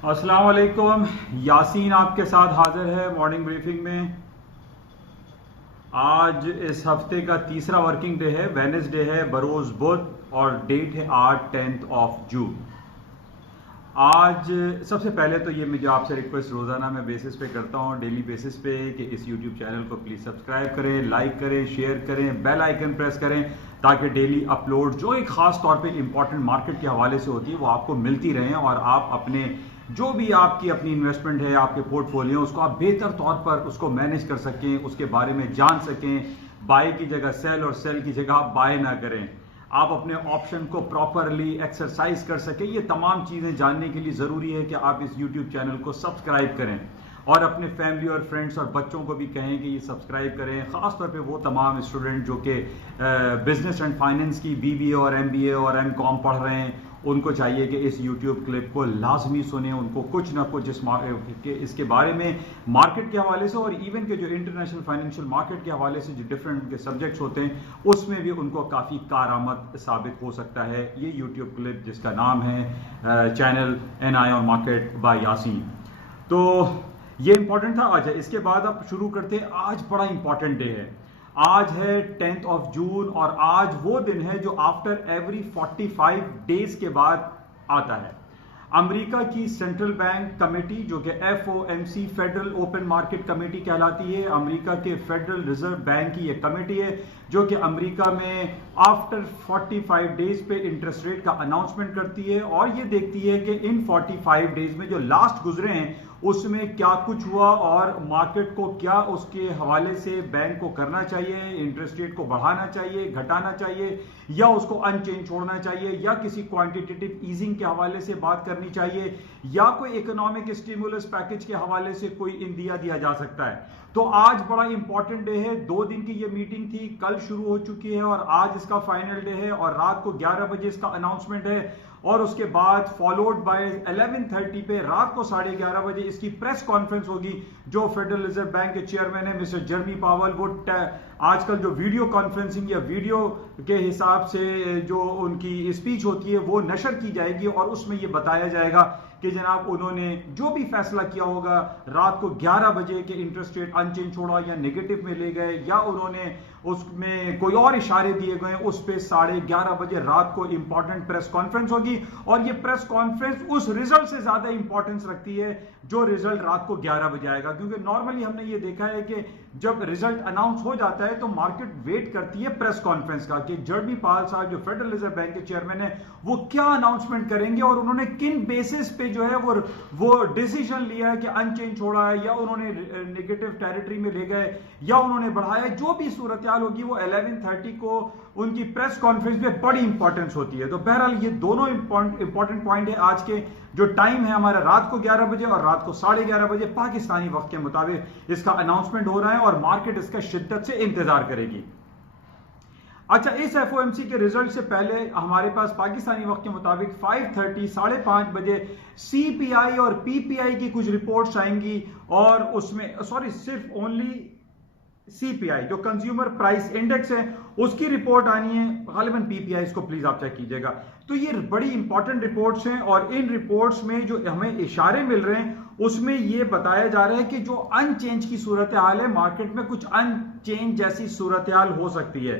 अस्सलाम वालेकुम। यासीन आपके साथ हाजिर है मॉर्निंग ब्रीफिंग में। आज इस हफ्ते का तीसरा वर्किंग डे है, वेडनेसडे है, बरोज बुध और डेट है आज 10 जून। आज सबसे पहले तो ये मुझे आपसे रिक्वेस्ट रोज़ाना मैं बेसिस पे करता हूँ, डेली बेसिस पे, कि इस यूट्यूब चैनल को प्लीज़ सब्सक्राइब करें, लाइक करें, शेयर करें, बेल आइकन प्रेस करें ताकि डेली अपलोड जो एक ख़ास तौर पे इंपॉर्टेंट मार्केट के हवाले से होती है वो आपको मिलती रहें और आप अपने जो भी आपकी अपनी इन्वेस्टमेंट है, आपके पोर्टफोलियो, उसको आप बेहतर तौर पर उसको मैनेज कर सकें, उसके बारे में जान सकें। बाय की जगह सेल और सेल की जगह आप बाय ना करें, आप अपने ऑप्शन को प्रॉपरली एक्सरसाइज कर सके। ये तमाम चीज़ें जानने के लिए ज़रूरी है कि आप इस यूट्यूब चैनल को सब्सक्राइब करें और अपने फैमिली और फ्रेंड्स और बच्चों को भी कहें कि ये सब्सक्राइब करें। ख़ास तौर पे वो तमाम स्टूडेंट जो कि बिजनेस एंड फाइनेंस की बीबीए और एमबीए और एमकॉम पढ़ रहे हैं, उनको चाहिए कि इस यूट्यूब क्लिप को लाजमी सुने, उनको कुछ ना कुछ इसके बारे में मार्केट के हवाले से और इवन के जो इंटरनेशनल फाइनेंशियल मार्केट के हवाले से जो डिफरेंट उनके सब्जेक्ट्स होते हैं उसमें भी उनको काफ़ी कारआमद साबित हो सकता है। ये यूट्यूब क्लिप जिसका नाम है चैनल NI और मार्केट बाय यासीन। तो ये इंपॉर्टेंट था आज। इसके बाद आप शुरू करते हैं। आज बड़ा इंपॉर्टेंट डे है, आज है 10 जून और आज वो दिन है जो आफ्टर एवरी 45 डेज के बाद आता है। अमेरिका की सेंट्रल बैंक कमेटी जो कि FOMC federal open market committee कहलाती है, अमेरिका के फेडरल रिजर्व बैंक की ये कमेटी है जो कि अमेरिका में आफ्टर 45 डेज पे इंटरेस्ट रेट का अनाउंसमेंट करती है और ये देखती है कि इन 45 डेज में जो लास्ट गुजरे हैं उसमें क्या कुछ हुआ और मार्केट को क्या उसके हवाले से बैंक को करना चाहिए, इंटरेस्ट रेट को बढ़ाना चाहिए, घटाना चाहिए या उसको अनचेंज छोड़ना चाहिए या किसी क्वांटिटेटिव ईजिंग के हवाले से बात करनी चाहिए या कोई इकोनॉमिक स्टिमुलस पैकेज के हवाले से कोई इंदिया दिया जा सकता है। तो आज बड़ा इंपॉर्टेंट डे है। 2 दिन की ये मीटिंग थी, कल शुरू हो चुकी है और आज इसका फाइनल डे है और रात को 11 बजे इसका अनाउंसमेंट है और उसके बाद फॉलोड बाय 11:30 पे रात को 11:30 बजे इसकी प्रेस कॉन्फ्रेंस होगी जो फेडरल रिजर्व बैंक के चेयरमैन है मिस्टर जर्मी पावल, वो आजकल जो वीडियो कॉन्फ्रेंसिंग या वीडियो के हिसाब से जो उनकी स्पीच होती है वो नशर की जाएगी और उसमें ये बताया जाएगा कि जनाब उन्होंने जो भी फैसला किया होगा रात को 11 बजे के इंटरेस्ट रेट अनचेंज छोड़ा या नेगेटिव में ले गए या उन्होंने उसमें कोई और इशारे दिए गए, उस पे 11:30 बजे रात को इंपॉर्टेंट प्रेस कॉन्फ्रेंस होगी और ये प्रेस कॉन्फ्रेंस उस रिजल्ट से ज्यादा इंपॉर्टेंस रखती है जो रिजल्ट रात को 11 बजे आएगा। क्योंकि नॉर्मली हमने ये देखा है कि जब रिजल्ट अनाउंस हो जाता है तो मार्केट वेट करती है प्रेस कॉन्फ्रेंस का कि जर्मी पावल साहब जो फेडरल रिजर्व बैंक के चेयरमैन है वो क्या अनाउंसमेंट करेंगे और उन्होंने किन बेसिस पे जो है वो डिसीजन लिया है कि अनचेंज छोड़ा है या उन्होंने नेगेटिव टेरिटरी में ले गए या उन्होंने बढ़ाया। जो भी सूरत होगी वो 11:30 को उनकी प्रेस कॉन्फ्रेंस में बड़ी इंपॉर्टेंस होती है। तो बहरहाल ये दोनों इंपॉर्टेंट पॉइंट है आज के। जो टाइम है हमारा रात को 11 बजे और रात को 11:30 बजे पाकिस्तानी वक्त के मुताबिक इसका अनाउंसमेंट हो रहा है और मार्केट इसका शिद्दत से इंतजार करेगी। अच्छा, इस FOMC के रिजल्ट से पहले हमारे पास पाकिस्तानी वक्त के मुताबिक 5:30 5:30 बजे CPI और PPI की कुछ रिपोर्ट्स आएंगी और उसमें सिर्फ ओनली CPI जो कंज्यूमर प्राइस इंडेक्स है उसकी रिपोर्ट आनी है। गालिबन PPI इसको प्लीज आप चेक कीजिएगा। तो ये बड़ी इंपॉर्टेंट रिपोर्ट्स हैं और इन रिपोर्ट्स में जो हमें इशारे मिल रहे हैं उसमें ये बताया जा रहा है कि जो अनचेंज की सूरत हाल है मार्केट में कुछ अनचेंज जैसी सूरत हाल हो सकती है।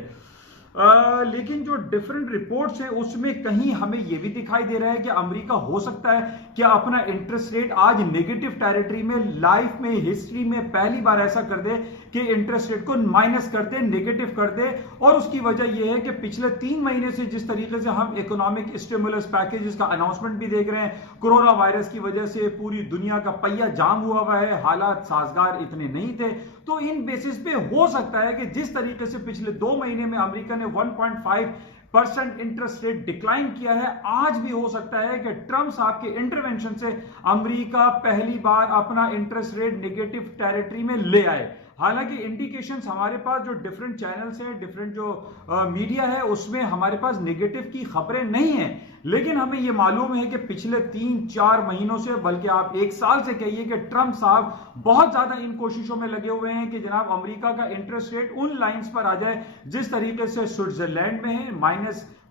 लेकिन जो डिफरेंट रिपोर्ट्स हैं उसमें कहीं हमें यह भी दिखाई दे रहा है कि अमेरिका हो सकता है कि अपना इंटरेस्ट रेट आज नेगेटिव टेरिटरी में लाइफ में हिस्ट्री में पहली बार ऐसा कर दे कि इंटरेस्ट रेट को माइनस कर दे, नेगेटिव कर दे। और उसकी वजह यह है कि पिछले 3 महीने से जिस तरीके से हम इकोनॉमिक स्टिमुलस पैकेजेस का अनाउंसमेंट भी देख रहे हैं, कोरोना वायरस की वजह से पूरी दुनिया का पहिया जाम हुआ है, हालात साजगार इतने नहीं थे। तो इन बेसिस पे हो सकता है कि जिस तरीके से पिछले 2 महीने में अमेरिका ने 1.5% इंटरेस्ट रेट डिक्लाइन किया है, आज भी हो सकता है कि ट्रंप साहब के इंटरवेंशन से अमेरिका पहली बार अपना इंटरेस्ट रेट नेगेटिव टेरिटरी में ले आए। हालांकि इंडिकेशंस हमारे पास जो डिफरेंट चैनल्स हैं, डिफरेंट जो मीडिया है उसमें हमारे पास नेगेटिव की खबरें नहीं है, लेकिन हमें यह मालूम है कि पिछले 3-4 महीनों से, बल्कि आप 1 साल से कहिए कि ट्रंप साहब बहुत ज्यादा इन कोशिशों में लगे हुए हैं कि जनाब अमेरिका का इंटरेस्ट रेट उन लाइंस पर आ जाए जिस तरीके से स्विट्जरलैंड में है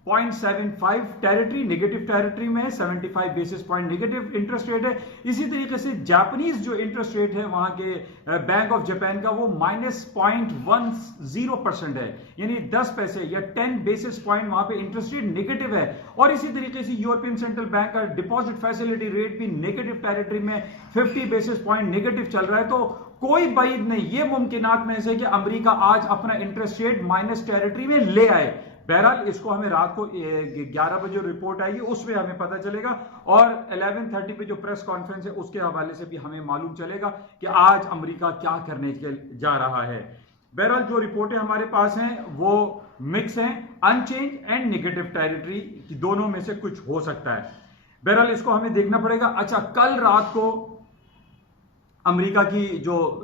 0.75 टेरिटरी नेगेटिव टेरिटरी में है, 75 basis point negative interest rate है। इसी तरीके से जापानीज जो इंटरेस्ट रेट है वहां के बैंक ऑफ जापान का वो -0.10% है, यानी 10 पैसे या 10 बेसिस पॉइंट वहां पे इंटरेस्ट रेट नेगेटिव है। और इसी तरीके से यूरोपियन सेंट्रल बैंक का डिपॉजिट फैसिलिटी रेट भी नेगेटिव टेरिटरी में 50 बेसिस पॉइंट नेगेटिव चल रहा है। तो कोई बाइद नहीं, ये मुमकिनात में से कि अमेरिका आज अपना इंटरेस्ट रेट माइनस टेरिटरी में ले आए। बहरहाल इसको हमें रात को 11 बजे रिपोर्ट आएगी उसमें हमें पता चलेगा, और 11:30 पे जो प्रेस कॉन्फ्रेंस है उसके हवाले से भी हमें मालूम चलेगा कि आज अमेरिका क्या करने जा रहा है। बहरहाल जो रिपोर्टें हमारे पास हैं वो मिक्स हैं, अनचेंज एंड नेगेटिव टेरिटरी की, दोनों में से कुछ हो सकता है। बहरहाल इसको हमें देखना पड़ेगा। अच्छा, कल रात को अमेरिका की जो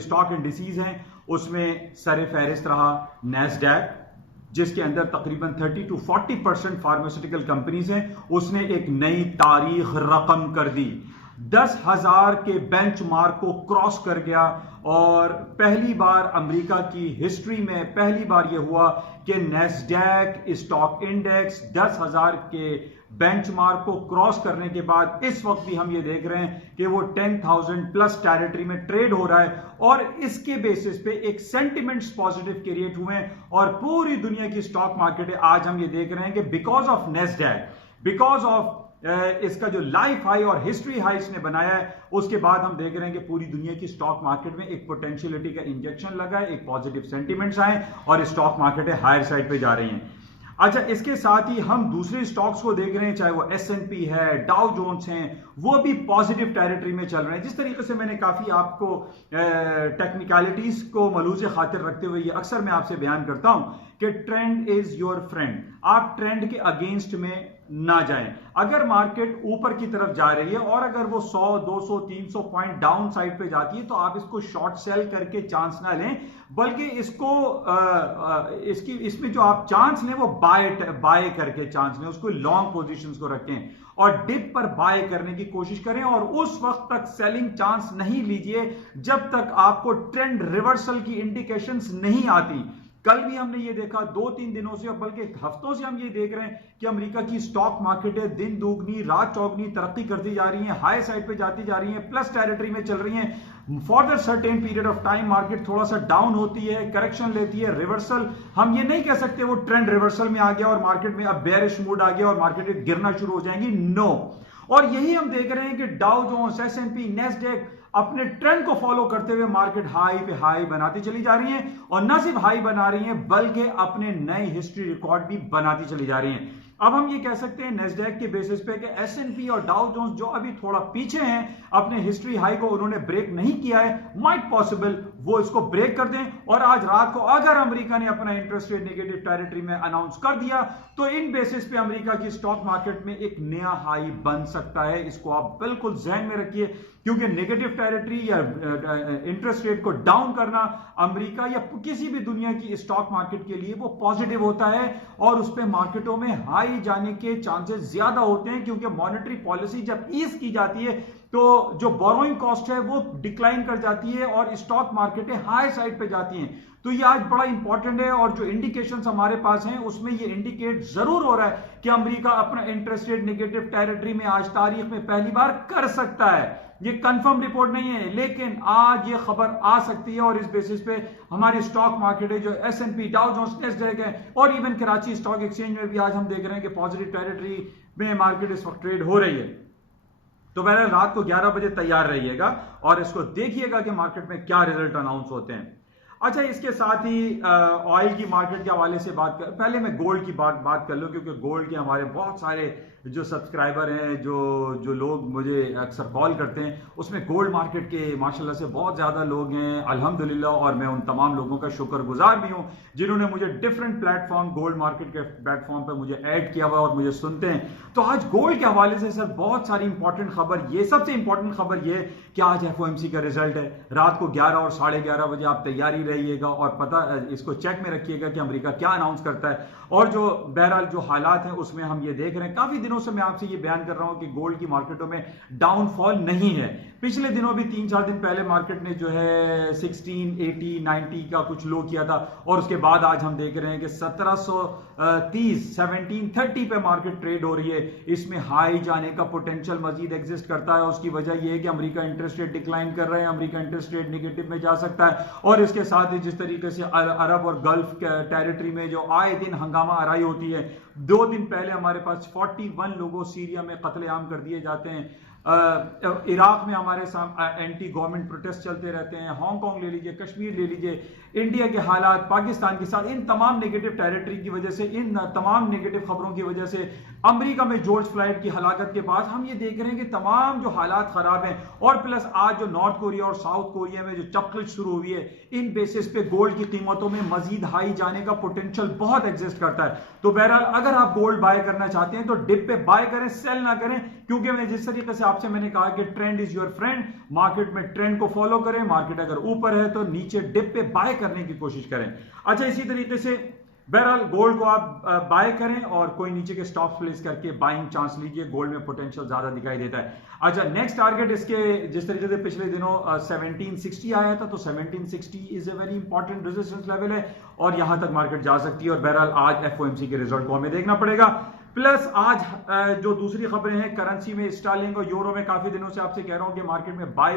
स्टॉक इंडिसेस हैं उसमें सर फहरिस्त रहा नैस्डैक, जिसके अंदर तकरीबन 30 to 40% फार्मास्यूटिकल कंपनीज हैं। उसने एक नई तारीख रकम कर दी, 10,000 के बेंचमार्क को क्रॉस कर गया, और पहली बार अमेरिका की हिस्ट्री में पहली बार यह हुआ कि नैस्डैक स्टॉक इंडेक्स 10,000 के बेंचमार्क को क्रॉस करने के बाद इस वक्त भी हम ये देख रहे हैं कि वो 10,000 प्लस टेरिटरी में ट्रेड हो रहा है, और इसके बेसिस पे एक सेंटिमेंट्स पॉजिटिव क्रिएट हुए हैं। और पूरी दुनिया की स्टॉक मार्केट है आज हम ये देख रहे हैं कि because of Nasdaq, because of इसका जो लाइफ हाई और हिस्ट्री हाई इसने बनाया है, उसके बाद हम देख रहे हैं कि पूरी दुनिया की स्टॉक मार्केट में एक पोटेंशियलिटी का इंजेक्शन लगा है, एक पॉजिटिव सेंटिमेंट्स आए और स्टॉक मार्केट हायर साइड पे जा रही हैं। अच्छा, इसके साथ ही हम दूसरे स्टॉक्स को देख रहे हैं, चाहे वो S&P है, डाउ जोन्स हैं, वो भी पॉजिटिव टेरिटरी में चल रहे हैं। जिस तरीके से मैंने काफी आपको टेक्निकलिटीज को मलूज़ खातिर रखते हुए ये अक्सर मैं आपसे बयान करता हूं कि ट्रेंड इज योर फ्रेंड। आप ट्रेंड के अगेंस्ट में ना जाएं। अगर मार्केट ऊपर की तरफ जा रही है और अगर वो 100, 200, 300 पॉइंट डाउन साइड पे जाती है तो आप इसको शॉर्ट सेल करके चांस ना लें, बल्कि इसको इसमें जो आप चांस लें वो बाय करके चांस लें, उसको लॉन्ग पोजीशंस को रखें और डिप पर बाय करने की कोशिश करें, और उस वक्त तक सेलिंग चांस नहीं लीजिए जब तक आपको ट्रेंड रिवर्सल की इंडिकेशंस नहीं आती। कल भी हमने ये देखा, 2-3 दिनों से, बल्कि हफ्तों से हम ये देख रहे हैं कि अमेरिका की स्टॉक मार्केट है दिन दुगनी रात चौगनी तरक्की करती जा रही है, हाई साइड पे जाती जा रही है, प्लस टेरिटरी में चल रही है। For the certain period of time market थोड़ा सा डाउन होती है, करेक्शन लेती है, रिवर्सल, हम ये नहीं कह सकते वो ट्रेंड रिवर्सल में आ गया और मार्केट में अब बेयरिश मूड आ गया और मार्केट गिरना शुरू हो जाएंगी, नो। और यही हम देख रहे हैं कि डाउ जोन्स, S&P, नैस्डैक अपने ट्रेंड को फॉलो करते हुए मार्केट हाई पे हाई बनाती चली जा रही हैं, और न सिर्फ हाई बना रही हैं बल्कि अपने नए हिस्ट्री रिकॉर्ड भी बनाती चली जा रही हैं। अब हम ये कह सकते हैं नैस्डैक के बेसिस पे कि S&P और डाउ जोन्स जो अभी थोड़ा पीछे हैं, अपने हिस्ट्री हाई को उन्होंने ब्रेक नहीं किया है, माइट पॉसिबल वो इसको ब्रेक कर दें। और आज रात को अगर अमेरिका ने अपना इंटरेस्ट रेट नेगेटिव टेरिटरी में अनाउंस कर दिया तो इन बेसिस पे अमेरिका की स्टॉक मार्केट में एक नया हाई बन सकता है। इसको आप बिल्कुल ध्यान में रखिए, क्योंकि नेगेटिव टेरिटरी या इंटरेस्ट रेट को डाउन करना अमेरिका या किसी भी दुनिया की स्टॉक मार्केट के लिए वो पॉजिटिव होता है, और उस पे मार्केटों में हाई जाने के चांसेस ज्यादा होते हैं, क्योंकि मॉनेटरी पॉलिसी जब ईज की जाती है तो जो बोरोइंग कॉस्ट है वो डिक्लाइन कर जाती है और स्टॉक मार्केटें हाई साइड पे जाती हैं। तो ये आज बड़ा इंपॉर्टेंट है, और जो इंडिकेशंस हमारे पास हैं उसमें ये इंडिकेट जरूर हो रहा है कि अमेरिका अपना इंटरेस्ट रेट नेगेटिव टेरिटरी में आज तारीख में पहली बार कर सकता है। ये कंफर्म रिपोर्ट नहीं है, लेकिन आज ये खबर आ सकती है, और इस बेसिस पे हमारी स्टॉक मार्केट है जो S&P, डाउ जोन्स, नैस्डैक है, और इवन कराची स्टॉक एक्सचेंज में भी आज हम देख रहे हैं कि पॉजिटिव टेरिटरी में मार्केट इस वक्त ट्रेड हो रही है। तो बहरहाल रात को 11 बजे तैयार रहिएगा और इसको देखिएगा कि मार्केट में क्या रिजल्ट अनाउंस होते हैं। अच्छा, इसके साथ ही ऑयल की मार्केट के हवाले से पहले मैं गोल्ड की बात कर लूं, क्योंकि गोल्ड के हमारे बहुत सारे जो सब्सक्राइबर हैं, जो लोग मुझे अक्सर कॉल करते हैं, उसमें गोल्ड मार्केट के माशाल्लाह से बहुत ज़्यादा लोग हैं अल्हम्दुलिल्लाह, और मैं उन तमाम लोगों का शुक्रगुजार भी हूं जिन्होंने मुझे डिफरेंट प्लेटफॉर्म, गोल्ड मार्केट के प्लेटफॉर्म पर मुझे ऐड किया हुआ और मुझे सुनते हैं। तो आज गोल्ड के हवाले से सर बहुत सारी इंपॉर्टेंट खबर, ये सबसे इंपॉर्टेंट खबर ये कि आज FOMC का रिजल्ट है। रात को 11 और 11:30 बजे आप तैयारी रहिएगा और पता इसको चेक में रखिएगा कि अमेरिका क्या अनाउंस करता है। और जो बहरहाल जो हालात हैं उसमें हम ये देख रहे हैं, काफी दिनों दिनों से मैं आपसे ये बयान कर रहा हूं कि गोल्ड की मार्केटों में डाउनफॉल नहीं है। पिछले दिनों भी 3-4 दिन पहले मार्केट ने जो है 16, 80, 90 का कुछ लो किया था और उसके बाद आज हम देख रहे हैं कि 1730, 1730 पे मार्केट ट्रेड हो रही है। इसमें हाई जाने का पोटेंशियल मजीद एग्जिस्ट करता है। उसकी वजह यह है कि अमेरिका इंटरेस्ट रेट डिक्लाइन कर रहे हैं, अमेरिका इंटरेस्ट रेट नेगेटिव में जा सकता है और इसके साथ ही जिस तरीके से अरब और गल्फ टेरिटरी में जो आए दिन हंगामा आराई होती है। 2 दिन पहले हमारे पास 41 लोगों सीरिया में कत्लेआम कर दिए जाते हैं। इराक में हमारे सामने एंटी गवर्नमेंट प्रोटेस्ट चलते रहते हैं। हांगकांग ले लीजिए, कश्मीर ले लीजिए, इंडिया के हालात, पाकिस्तान के साथ, इन तमाम नेगेटिव टेरिटरी की वजह से, इन तमाम नेगेटिव खबरों की वजह से, अमेरिका में जॉर्ज फ्लॉयड की हलाकत के बाद हम ये देख रहे हैं कि तमाम जो हालात खराब हैं और प्लस आज जो नॉर्थ कोरिया और साउथ कोरिया में जो चपकलिश शुरू हुई है, इन बेसिस पे गोल्ड की कीमतों में मजीद हाई जाने का पोटेंशियल बहुत एग्जिस्ट करता है। तो बहरहाल अगर आप गोल्ड बाय करना चाहते हैं तो डिप पे बाय करें, सेल ना करें, क्योंकि मैं जिस तरीके से आपसे मैंने कहा कि trend is your friend, market में ट्रेंड को फॉलो करें। मार्केट अगर ऊपर है तो नीचे डिप पे बाय करने की कोशिश करें। अच्छा, इसी तरीके से बहरहाल गोल्ड को आप बाय करें और कोई नीचे के स्टॉक प्लेस करके बाइंग चांस लीजिए। गोल्ड में पोटेंशियल ज्यादा दिखाई देता है। अच्छा, नेक्स्ट टारगेट इसके जिस तरीके से पिछले दिनों 1760 आया था, तो 1760 is a very important resistance level है और यहां तक मार्केट जा सकती है। और बहरहाल आज एफओएमसी के रिजल्ट को हमें देखना पड़ेगा। प्लस आज जो दूसरी खबरें हैं करेंसी में, स्टर्लिंग और यूरो में, काफी दिनों से आपसे कह रहा हूं कि मार्केट में बाय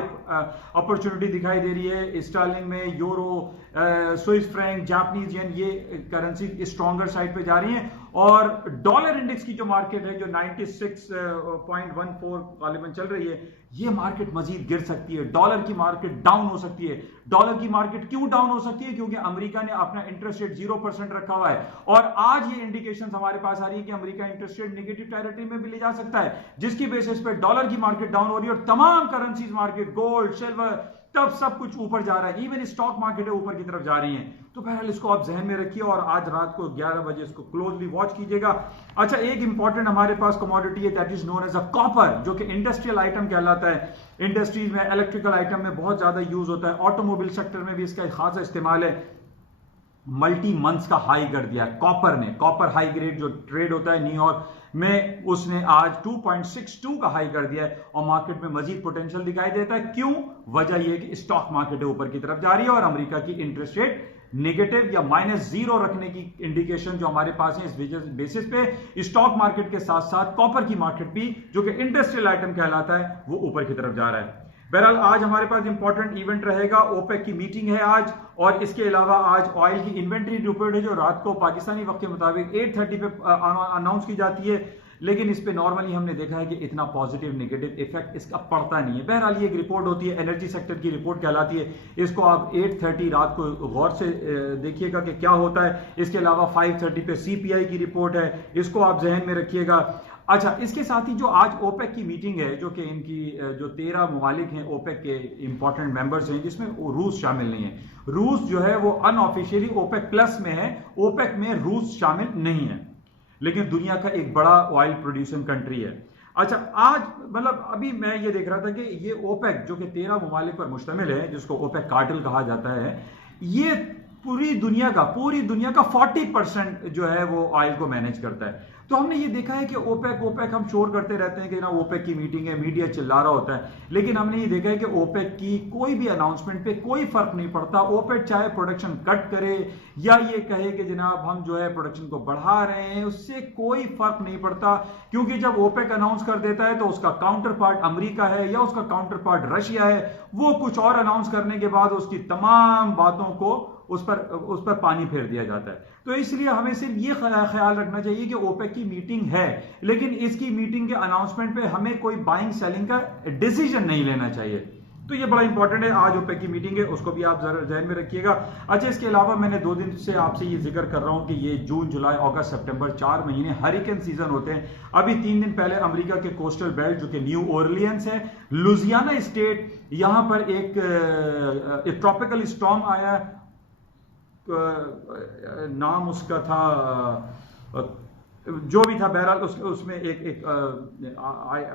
अपॉर्चुनिटी दिखाई दे रही है। स्टर्लिंग में, euro, Swiss franc, Japanese yen, ये करेंसी स्ट्रॉन्गर साइड पे जा रही हैं। और डॉलर इंडेक्स की जो मार्केट है जो 96.14 गालिबन चल रही है, ये मार्केट मजीद गिर सकती है। डॉलर की मार्केट डाउन हो सकती है। डॉलर की मार्केट क्यों डाउन हो सकती है? क्योंकि अमेरिका ने अपना इंटरेस्ट रेट 0% रखा हुआ है और आज ये इंडिकेशंस हमारे पास आ रही है कि America interest rate negative territory में भी ले जा सकता है, जिसकी बेसिस पे डॉलर की मार्केट डाउन हो रही है और तमाम करेंसीज मार्केट, गोल्ड, सिल्वर, तब सब कुछ ऊपर जा रहा है। इवन स्टॉक मार्केट ऊपर की तरफ जा रही हैं। तो बहरहाल इसको आप जहन में रखिए और आज रात को 11 बजे इसको क्लोजली वॉच कीजिएगा। अच्छा, एक इंपॉर्टेंट हमारे पास कमोडिटी है, that is known as a copper, जो कि इंडस्ट्रियल आइटम कहलाता है। इंडस्ट्रीज में, इलेक्ट्रिकल आइटम में बहुत ज्यादा यूज होता है। ऑटोमोबाइल सेक्टर में भी इसका खासा इस्तेमाल है। मल्टी मंथ्स का हाई कर दिया है कॉपर ने। कॉपर हाई ग्रेड जो ट्रेड होता है न्यूयॉर्क में, उसने आज 2.62 का हाई कर दिया है और मार्केट में मजीद पोटेंशियल दिखाई देता है। क्यों? वजह यह है कि स्टॉक मार्केट ऊपर की तरफ जा रही है और अमेरिका की इंटरेस्ट रेट नेगेटिव या -0 रखने की इंडिकेशन जो हमारे पास है। इस बेसिस पे स्टॉक मार्केट के साथ साथ कॉपर की मार्केट भी, जो कि इंडस्ट्रियल आइटम कहलाता है, वो ऊपर की तरफ जा रहा है। बहरहाल आज हमारे पास इंपॉर्टेंट इवेंट रहेगा। ओपेक की मीटिंग है आज और इसके अलावा आज ऑयल की इन्वेंट्री रिपोर्ट है जो रात को पाकिस्तानी वक्त के मुताबिक 8:30 पे अनाउंस की जाती है। लेकिन इस पे नॉर्मली हमने देखा है कि इतना पॉजिटिव नेगेटिव इफेक्ट इसका पड़ता नहीं है। बहरहाल ये एक रिपोर्ट होती है, एनर्जी सेक्टर की रिपोर्ट कहलाती है। इसको आप 8:30 रात को गौर से देखिएगा कि क्या होता है। इसके अलावा 5:30 पे सीपीआई की रिपोर्ट है, इसको आप जहन में रखिएगा। अच्छा, इसके साथ ही जो आज ओपेक की मीटिंग है, जो कि इनकी जो 13 ममालिक हैं ओपेक के इंपॉर्टेंट मेंबर्स हैं, जिसमें रूस शामिल नहीं है। रूस जो है वो अनऑफिशियली ओपेक प्लस में है, ओपेक में रूस शामिल नहीं है, लेकिन दुनिया का एक बड़ा ऑयल प्रोड्यूसिंग कंट्री है। अच्छा, आज मतलब अभी मैं ये देख रहा था कि ये ओपेक जो कि 13 ममालिक पर मुश्तमिल है, जिसको ओपेक कार्टेल कहा जाता है, ये पूरी दुनिया का 40% जो है वो ऑयल को मैनेज करता है। तो हमने ये देखा है कि ओपेक हम शोर करते रहते हैं कि ना ओपेक की मीटिंग है, मीडिया चिल्ला रहा होता है, लेकिन हमने ये देखा है कि ओपेक की कोई भी अनाउंसमेंट पे कोई फर्क नहीं पड़ता। ओपेक चाहे प्रोडक्शन कट करे या ये कहे कि जनाब हम जो है प्रोडक्शन को बढ़ा रहे हैं, उससे कोई फर्क नहीं पड़ता, क्योंकि जब ओपेक अनाउंस कर देता है तो उसका काउंटर पार्ट अमेरिका है या उसका काउंटर पार्ट रशिया है, वो कुछ और अनाउंस करने के बाद उसकी तमाम बातों को उस पर पानी फेर दिया जाता है। तो इसलिए हमें सिर्फ ये ख्याल रखना चाहिए कि ओपेक की मीटिंग है, लेकिन इसकी मीटिंग के अनाउंसमेंट पे हमें कोई बाइंग सेलिंग का डिसीजन नहीं लेना चाहिए। तो ये बड़ा इंपॉर्टेंट है। आज ओपेक की मीटिंग है, उसको भी आप जरा ध्यान में रखिएगा। अच्छा, इसके अलावा मैंने 2 दिन से आपसे ये जिक्र कर रहा हूं कि ये जून, जुलाई, अगस्त, सितंबर 4 महीने हरिकेन सीजन होते हैं। अभी 3 दिन पहले अमेरिका के कोस्टल बेल्ट जो कि न्यू ओरलियंस है, लुजियाना स्टेट, यहां पर एक ट्रॉपिकल स्टॉर्म आया, नाम उसका था जो भी था, बहरहाल उसमें एक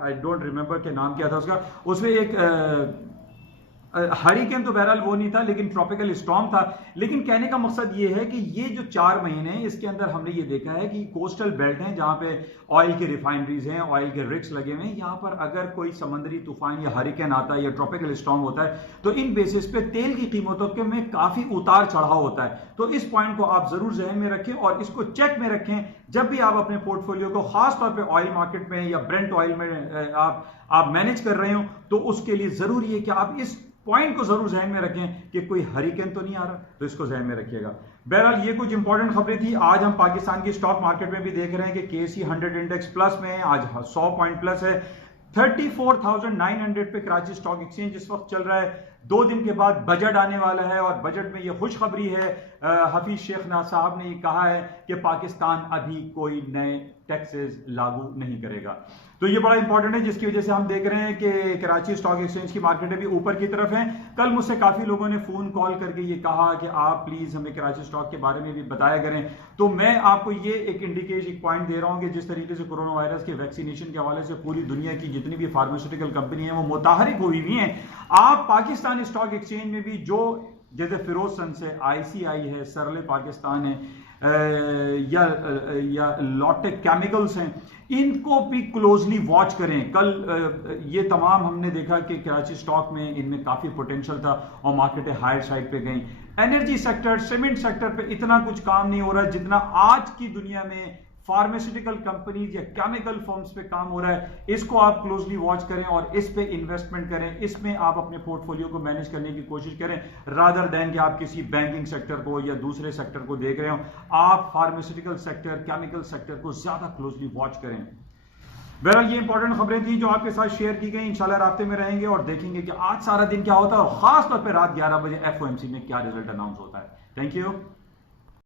आई डोंट रिमेंबर के नाम क्या था उसका। उसमें एक हरिकेन तो बहरहाल वो नहीं था, लेकिन ट्रॉपिकल स्टॉर्म था। लेकिन कहने का मकसद ये है कि ये जो 4 महीने हैं इसके अंदर हमने ये देखा है कि कोस्टल बेल्ट हैं जहां पे ऑयल की रिफाइनरीज हैं, ऑयल के रिग्स लगे हुए हैं। यहां पर अगर कोई समुद्री तूफान या हरिकेन आता है या ट्रॉपिकल स्टॉर्म होता है तो इन बेसिस पे तेल की कीमतों के में काफी उतार चढ़ाव होता है। तो इस पॉइंट को आप जरूर जहन में रखें और इसको चेक में रखें जब भी आप अपने पोर्टफोलियो को खासतौर पर ऑयल मार्केट में या ब्रेंट ऑयल में आप मैनेज कर रहे हो, तो उसके लिए जरूरी है कि आप इस पॉइंट को जरूर जहन में रखें कि कोई हरिकेन तो नहीं आ रहा, तो इसको जहन में रखिएगा। बहरहाल ये कुछ इंपॉर्टेंट खबरें थी। आज हम पाकिस्तान की स्टॉक मार्केट में भी देख रहे हैं कि KSE 100 इंडेक्स प्लस में है, आज 100 पॉइंट प्लस है। 34,900 पे कराची स्टॉक एक्सचेंज इस वक्त चल रहा है। 2 दिन के बाद बजट आने वाला है और बजट में ये खुशखबरी है, हफीज शेख साहब ने ये कहा है कि पाकिस्तान अभी कोई नए टैक्सेस लागू नहीं करेगा। तो ये बड़ा इंपॉर्टेंट है, जिसकी वजह से हम देख रहे हैं कि कराची स्टॉक एक्सचेंज की मार्केट भी ऊपर की तरफ है। कल मुझसे काफी लोगों ने फोन कॉल करके ये कहा कि आप प्लीज हमें कराची स्टॉक के बारे में भी बताया करें। तो मैं आपको ये एक इंडिकेशन, एक पॉइंट दे रहा हूं कि जिस तरीके से कोरोना वायरस के वैक्सीनेशन के हवाले से पूरी दुनिया की जितनी भी फार्मास्यूटिकल कंपनी है वो मुताहरिक हुई हुई है। आप पाकिस्तान स्टॉक एक्सचेंज में भी जो जैसे फिरोज सन्स है, ICI है, सरले पाकिस्तान है, या लॉटेक केमिकल्स हैं, इनको भी क्लोजली वॉच करें। कल ये तमाम हमने देखा कि कराची स्टॉक में इनमें काफी पोटेंशियल था और मार्केटें हायर साइड पे गई। एनर्जी सेक्टर, सीमेंट सेक्टर पे इतना कुछ काम नहीं हो रहा जितना आज की दुनिया में फार्मास्यूटिकल कंपनीज या केमिकल फर्म्स पे काम हो रहा है। इसको आप क्लोजली वॉच करें और इस पे इन्वेस्टमेंट करें, इसमें आप अपने पोर्टफोलियो को मैनेज करने की कोशिश करें, रादर देन कि आप किसी बैंकिंग सेक्टर को या दूसरे सेक्टर को देख रहे हो। आप फार्मास्यूटिकल सेक्टर, केमिकल सेक्टर को ज्यादा क्लोजली वॉच करें। बहरहाल ये इंपॉर्टेंट खबरें थी जो आपके साथ शेयर की गई। इंशाल्लाह राब्ते में रहेंगे और देखेंगे कि आज सारा दिन क्या होता है और खासतौर पर रात 11 बजे FOMC में क्या रिजल्ट अनाउंस होता है। Thank you.